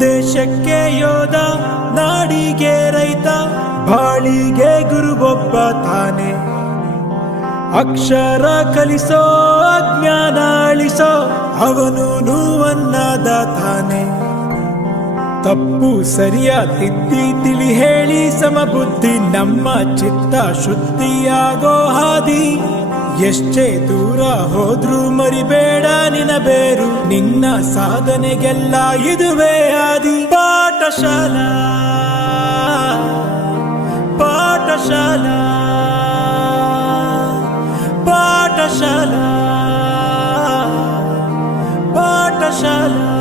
ದೇಶಕ್ಕೆ ಯೋಧ, ನಾಡಿಗೆ ರೈತ, ಬಾಳಿಗೆ ಗುರುವೊಬ್ಬ ತಾನೆ. ಅಕ್ಷರ ಕಲಿಸೋ, ಅಜ್ಞಾನ ಅಳಿಸೋ, ಅವನು ಅನ್ನದ ತಾನೆ. ತಪ್ಪು ಸರಿಯ ತಿದ್ದಿ ತಿಳಿ ಹೇಳಿ ಸಮಬುದ್ಧಿ, ನಮ್ಮ ಚಿತ್ತ ಶುದ್ಧಿಯಾಗೋ ಹಾದಿ. ಎಷ್ಟೇ ದೂರ ಹೋದ್ರೂ ಮರಿಬೇಡ ನಿನ್ನ ಬೇರು, ನಿನ್ನ ಸಾಧನೆಗೆಲ್ಲ ಇದುವೇ ಆದಿ. ಪಾಠಶಾಲಾ ಪಾಠಶಾಲಾ ಪಾಠಶಾಲಾ ಪಾಠಶಾಲಾ.